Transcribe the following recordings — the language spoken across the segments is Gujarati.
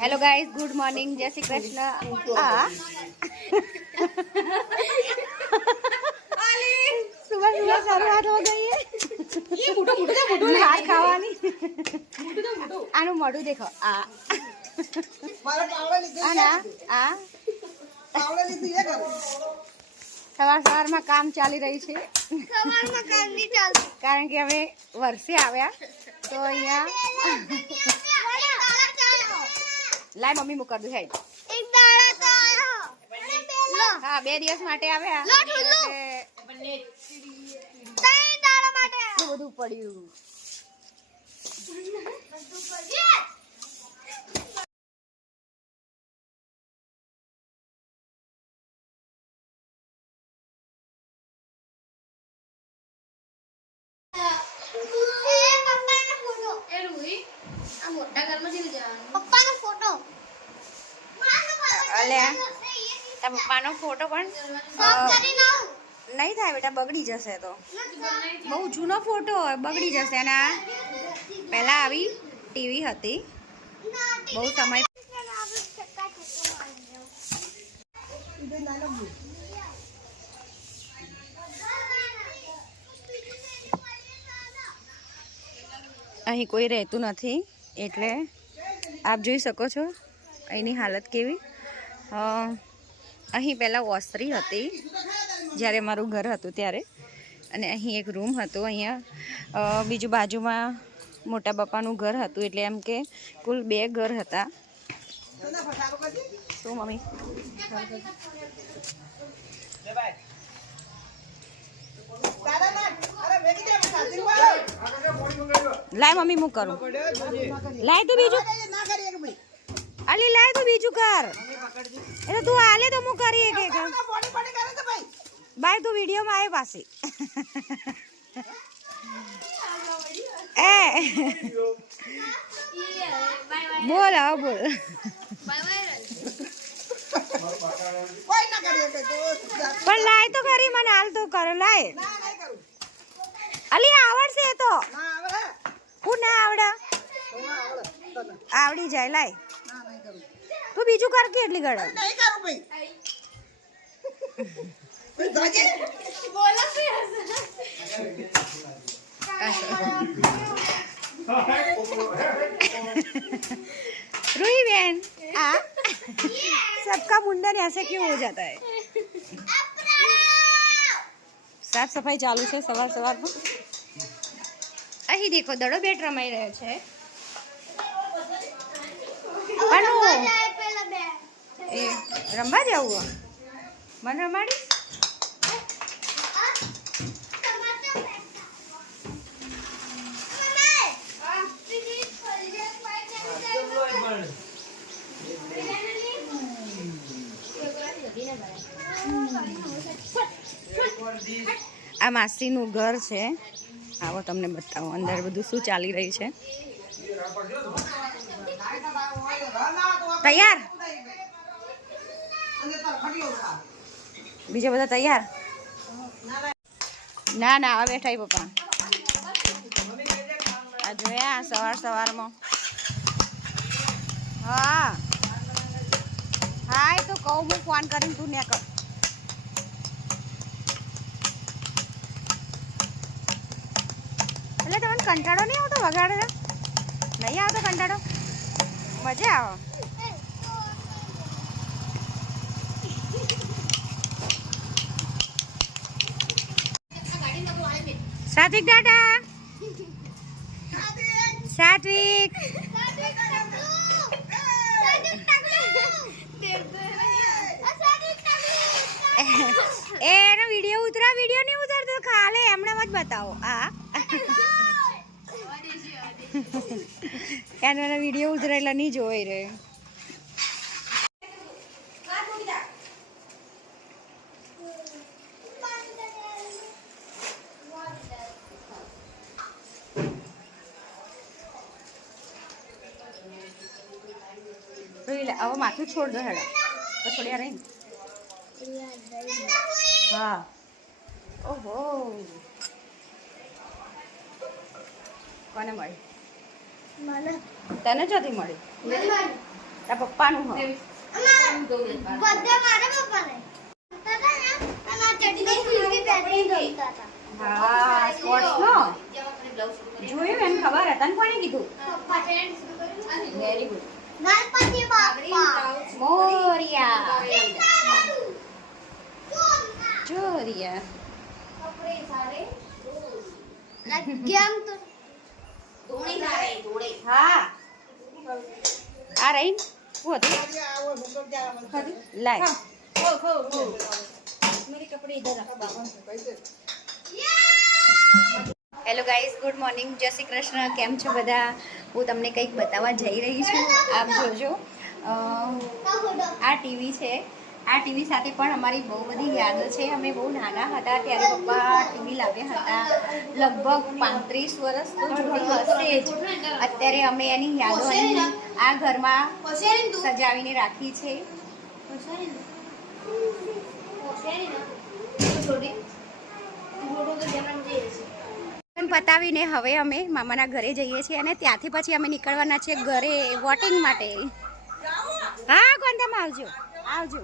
हेलो गाइस, गुड मॉर्निंग, जय श्री कृष्ण। सुबह सुबह शुरुआत हो गई है। हाथ खावानी आनु मोढू देखो सवार सवार में काम चाली रही है कारण के हमें वर्षे आव्या तो अहिया लाय मम्मी मुकर दू है हाँ 2 દિવસ માટે આવ્યા બધું પડ્યું પપ્પાનો ફોટો પણ નહીં થાય બેટા, બગડી જશે તો બહુ જૂનો ફોટો હોય, બગડી જશે. અને આ પહેલા આવી ટીવી હતી બહુ સમય અહીં કોઈ રહેતું નથી એટલે આપ જોઈ શકો છો અહીંની હાલત કેવી. અહીં પહેલાં ઓસરી હતી જ્યારે મારું ઘર હતું ત્યારે, અને અહીં એક રૂમ હતો. અહીંયા બીજું બાજુમાં મોટા બાપાનું ઘર હતું, એટલે એમ કે કુલ 2 ઘર હતા. શું મમ્મી લાય મમ્મી હું કરું, લાય તું બીજું અલી લાય તું બીજું કર, એટલે તું આલે તો હું કરી એક બાય તું વિડીયોમાં આવે પાછી એ બોલ હા બોલ પણ લાય તો કરી મને હાલ તો કરો લાય અલી આવડશે તો હું ના આવડે આવડી જાય લાય તું બીજું કર કે એટલી ગળે रूही बहन सबका मुंडन ऐसे क्यों हो जाता है. साफ सफाई चालू है सवार सवार में. અહીં દેખો દડો બેટ રમાઈ રહ્યો છે. એ રમવા જવું મને રમાડી આ માસીનું ઘર છે. આવો તમને બતાવો અંદર બધું શું ચાલી રહ્યું છે. તૈયાર બીજા બધા તૈયાર ના ના હવે બેઠા પપ્પા આ જોયા સવાર સવારમાં. હા હા એ તો કહું હું ફોન કરીને તું ને કર. એટલે તમને કંટાળો નહીં આવતો વગાડે? નહીં આવતો કંટાળો? મજા આવે. સાત્વિક દાદા સાત્વિક એનો વિડીયો ઉતરા વિડીયો નહીં ઉતારતો ખાલે એમણે જ બતાવો. હા એનો વિડીયો ઉતરે એટલે નહીં જોઈ રહ્યો. હવે માથું છોડ દો હેડો તો થોડી વાર રહીને. હા ઓહો કોને મળી? તને ચોથી મળી? તારા પપ્પાનું હોય. હા સ્પોર્ટ્સનો જોયું એને ખબર હતા ને કોને કીધું? Very good. મોરિયા જોરિયા હા આ રહી શું હતું લાય હેલો ગાઈઝ, ગુડ મોર્નિંગ, જય શ્રી કૃષ્ણ. કેમ છો બધા? હું તમને કંઈક બતાવવા જઈ રહી છું. આપ જોજો, આ ટીવી છે. આ ટીવી સાથે પણ અમારી બહુ બધી યાદો છે. અમે બહુ નાના હતા ત્યારે પપ્પા ટીવી લાવ્યા હતા. લગભગ 35 વર્ષ તો જૂની હશે જ. અત્યારે અમે એની યાદો અહીં આ ઘરમાં સજાવીને રાખી છે. પતાવીને હવે અમે મામાના ઘરે જઈએ છીએ અને ત્યાંથી પછી અમે નીકળવાના છીએ ઘરે વોટિંગ માટે. હા કોંતામાં આવજો આવજો.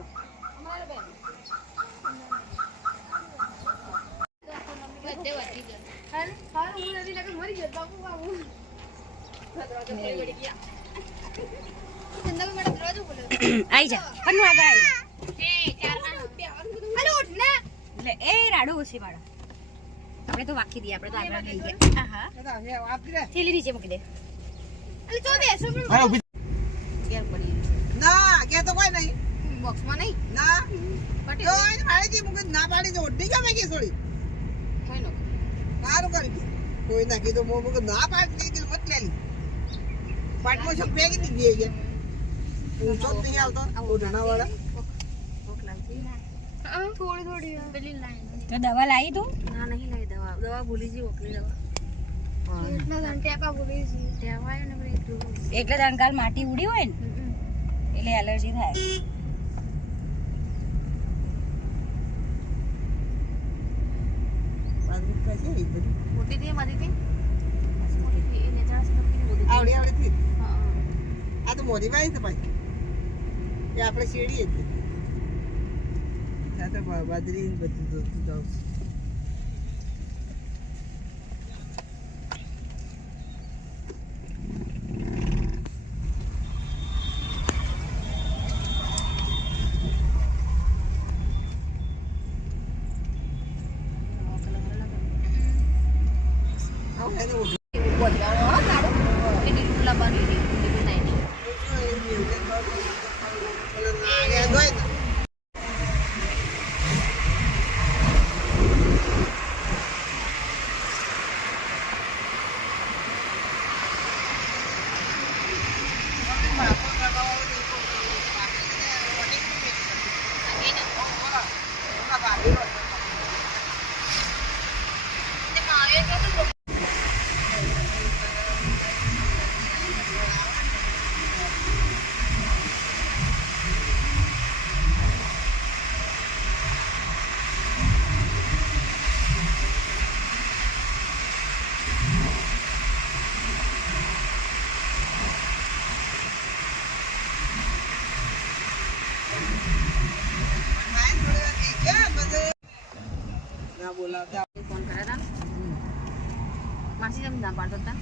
આઈ જા પન્નુ આગળ આઈ લે. એ રાડુ ઓછી માળા આપણે તો વાકી દઈએ. આપણે તો આગળ લઈ ગયા. હા થેલી નીચે મૂકી દે. ના કે તો કોઈ નહીં બોક્સમાં નહીં ના પટી ઓય પાડી દી મુકે ના પાડી દે ઓડી કે મેં કે છોડી કોઈ નો સારું કરી દે. કોઈ ના કીધું મો મુકે ના પાડી દે મત લેલી પાટમાં છો પેગી દીધી છે. હું તો નહીં આવતો આ ઓઢણા વાળા ભૂખ લાગતી થોડી થોડી પેલી લાઈન તો દવા લાવી તું? ના નહીં લાવી દવા. દવા ભૂલી ગઈ. ઓકલી દવા એટલે દંટેપા ભૂલી ગઈ. ટેવાય ને ભાઈ એટલે દંકાલ માટી ઉડી હોય ને એટલે એલર્જી થાય. મોટી થી મારી થી મોટી થી એને જાસ તો કે મોટી આવડી આવડી થી. હા આ તો મોદી ભાઈ છે ભાઈ. એ આપણે શેડી હતી. સાથે બાદરી બધું દોસ્ત જાવ. ફોન કર્યા હતા માસી તમે ના પાડતો હતા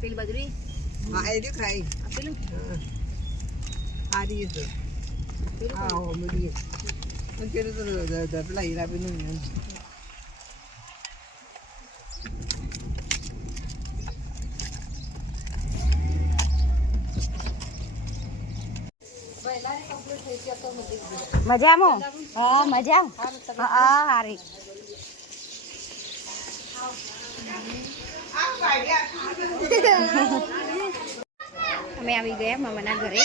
પેલી બાજરી. હા એ દેખ ખાઈ પેલું આ દી તો હા હો મળી પણ પેલું તો પેલા હીરાબેન નું મજામાં? હા મજા. હા હારી. અમે આવી ગયા મામાના ઘરે.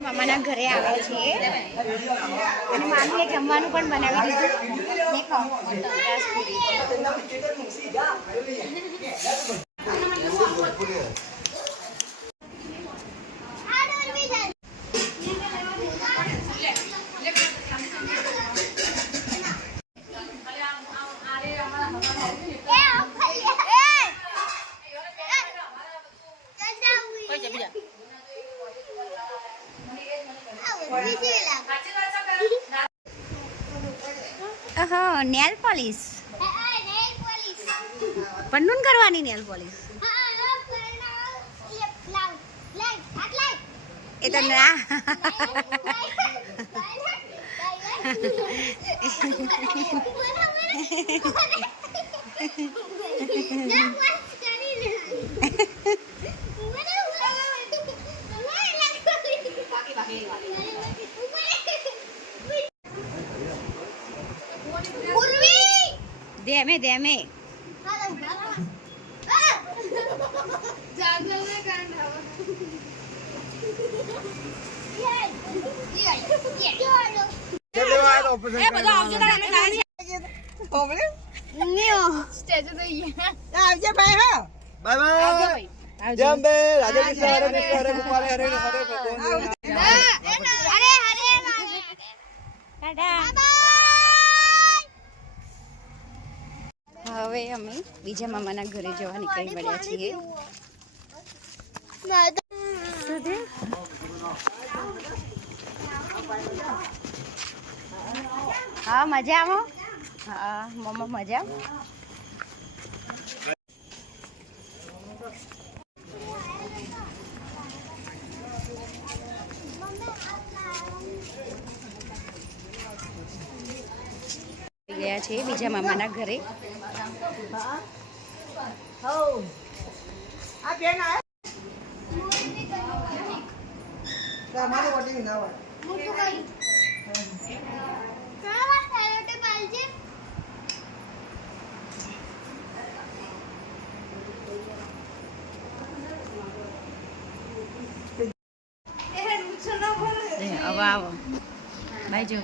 મામાના ઘરે આવ્યા છીએ અને મામીએ જમવાનું પણ બનાવી દીધું. દેખો નેલ પોલિશ પન્નુન કરવાની નેલ પોલિશ એ તો ના ધેમે ધેમે આવજે ભાઈ હા બાય બાય જય અંબે રાધે કૃષ્ણ હરે કૃષ્ણ હરે ગોપાલ હરે હરે હવે અમે બીજા મામાના ઘરે જવા નીકળી પડ્યા છીએ હા મજા આવો હા મમ્મા મજા ગયા છે બીજા મામાના ઘરે આ બેન આ તમારી વોટિંગ ના હોય હવે આવો ભાઈ જો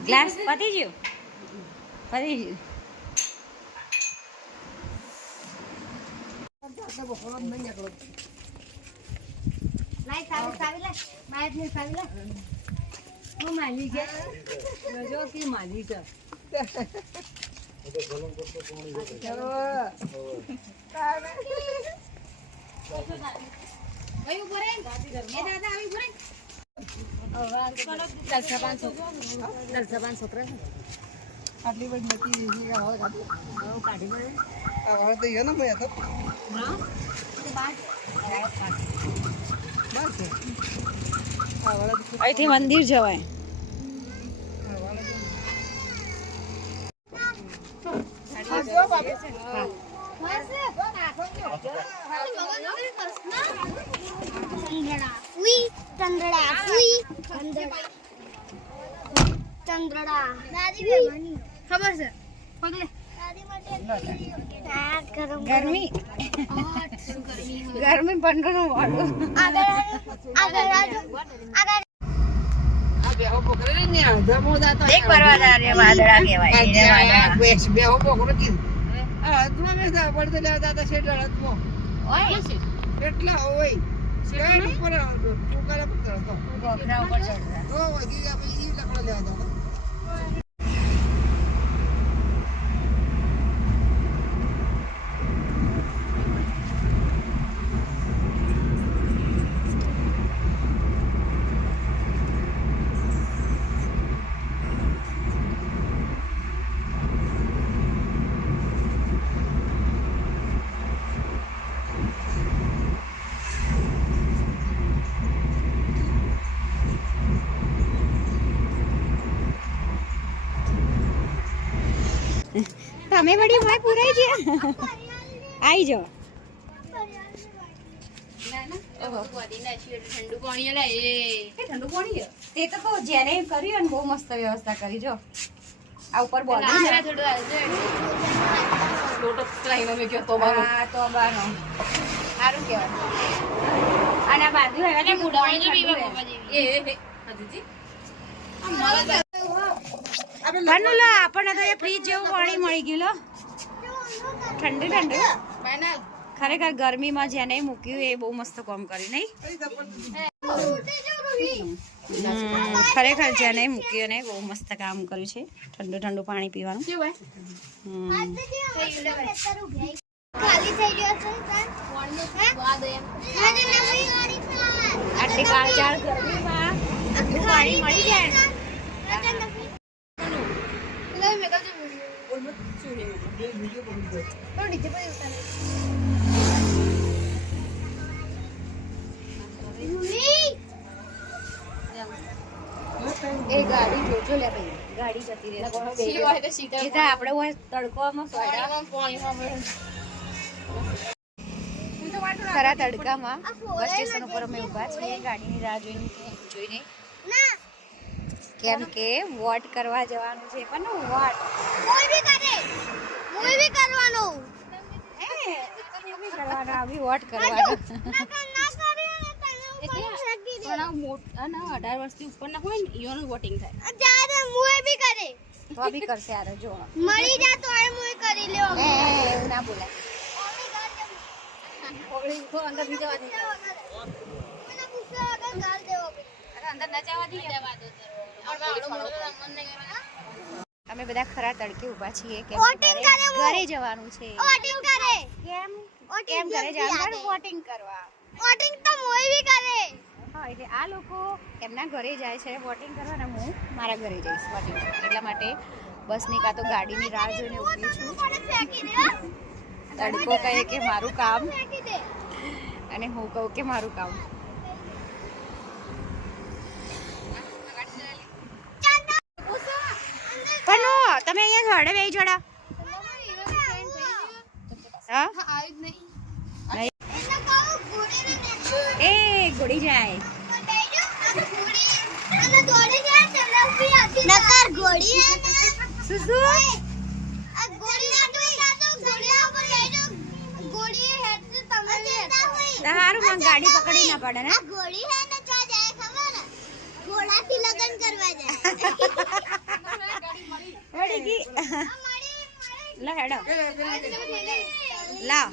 ગ્લાસ પતી ગયો આટલી બધી નથી કાઢી તો યો ને મેં તો અહીંથી મંદિર જવાય ખબર છે ગરમી ગરમી પણ એક પરવાદાર વાદળા કહેવાય બેહો બોકરો કીધું તું અમે પડતો લેવા દાદા શેઠ હાથમાં ઓય એટલા હોય શેઠ ઉપર તું કરે પકડો ગોખરા ઉપર ચડતા તો વગી આપણે ઈ લકડો લેવા દાદા તમે વળી ભાઈ પુરાઈ ગયા આવી જાઓ ઠંડુ પાણી તે તો કહું જેને કર્યું ને બહુ મસ્ત વ્યવસ્થા કરી જો આ ઉપર બોલ હા તો બાનો સારું કહેવાય અને આ બાજુ આપણને તો એ ફ્રીજ જેવું પાણી મળી ગયું લો ઠંડુ ઠંડુ ખરેખર ગરમીમાં જેને મૂક્યું એ બહુ મસ્ત કામ કર્યું નહીં ખરેખર જેને મૂક્યું ને બહુ મસ્ત કામ કર્યું છે. ઠંડુ ઠંડુ પાણી પીવાનું. હમ. ખાલી થઈ ગયો છે આટલી કાળઝાળ ગરમીમાં ઠંડુ પાણી મળી જાય ને. એ ગાડી જોજો લે ભાઈ, ગાડી જતી રહે. સીધા આપણે હોય તડકોમાં ખરા તડકામાં બસ સ્ટેશન ઉપર અમે ઊભા છીએ ગાડીની રાહ જોઈને કેમ કે વોટ કરવા જવાનું છે. પણ વોટ કોઈ બી કરે કોઈ બી કરવાનો આવી વોટ કરવાનો. ના કરી અને તને ઉપર ફેંકી દે 18 વર્ષથી ઉપરના હોય ને ઈઓનું વોટિંગ થાય. ત્યારે મુએ બી કરે તો બી કરશે યાર. જો મળી જા તો એ મુએ કરી લ્યો એવું ના બોલાય. અંદર નહીં જવા દે. મને પૂછ્યા વગર ગાળ દેવો અંદર ના જવા દે. અમે બધા ખરા તડકે ઊભા છીએ કેમ Voting કરે હું. ઘરે જવાનું છે. વોટિંગ કરે કેમ Voting કેમ ઘરે જલ્દી જવાનું? આવે. વોટિંગ કરવા. વોટિંગ તો મુએ બી કરે હા, એટલે આ લોકો એમના ઘરે જાય છે વોટિંગ કરવા ને હું મારા ઘરે જઈશ વોટિંગ કરવા. એટલા માટે બસની કાં તો ગાડીની રાહ જોઈને ઊભી છું. મને ફેંકી દે હો. તડકો કહે કે મારું કામ ફેંકી દે અને હું કહું કે મારું કામ. પણ તમે અહીંયા હળે બેસી જોડા. હા એટલે કહું ઘોડીને ને એ ગોળી જાય. અને દોડી જાય ચલાવતી હતી નકર ઘોડી હે ને શું શું આ ઘોડી ના તો ઘોડી ઉપર બેજો ઘોડી હે તો તમે સારું માં ગાડી પકડી ના પડે ને. આ ઘોડી હે ને ચા જાય ખબર ને ઘોડાથી લગન કરવા જાય વળી ગઈ. મળી લા હેડો મળી લાવ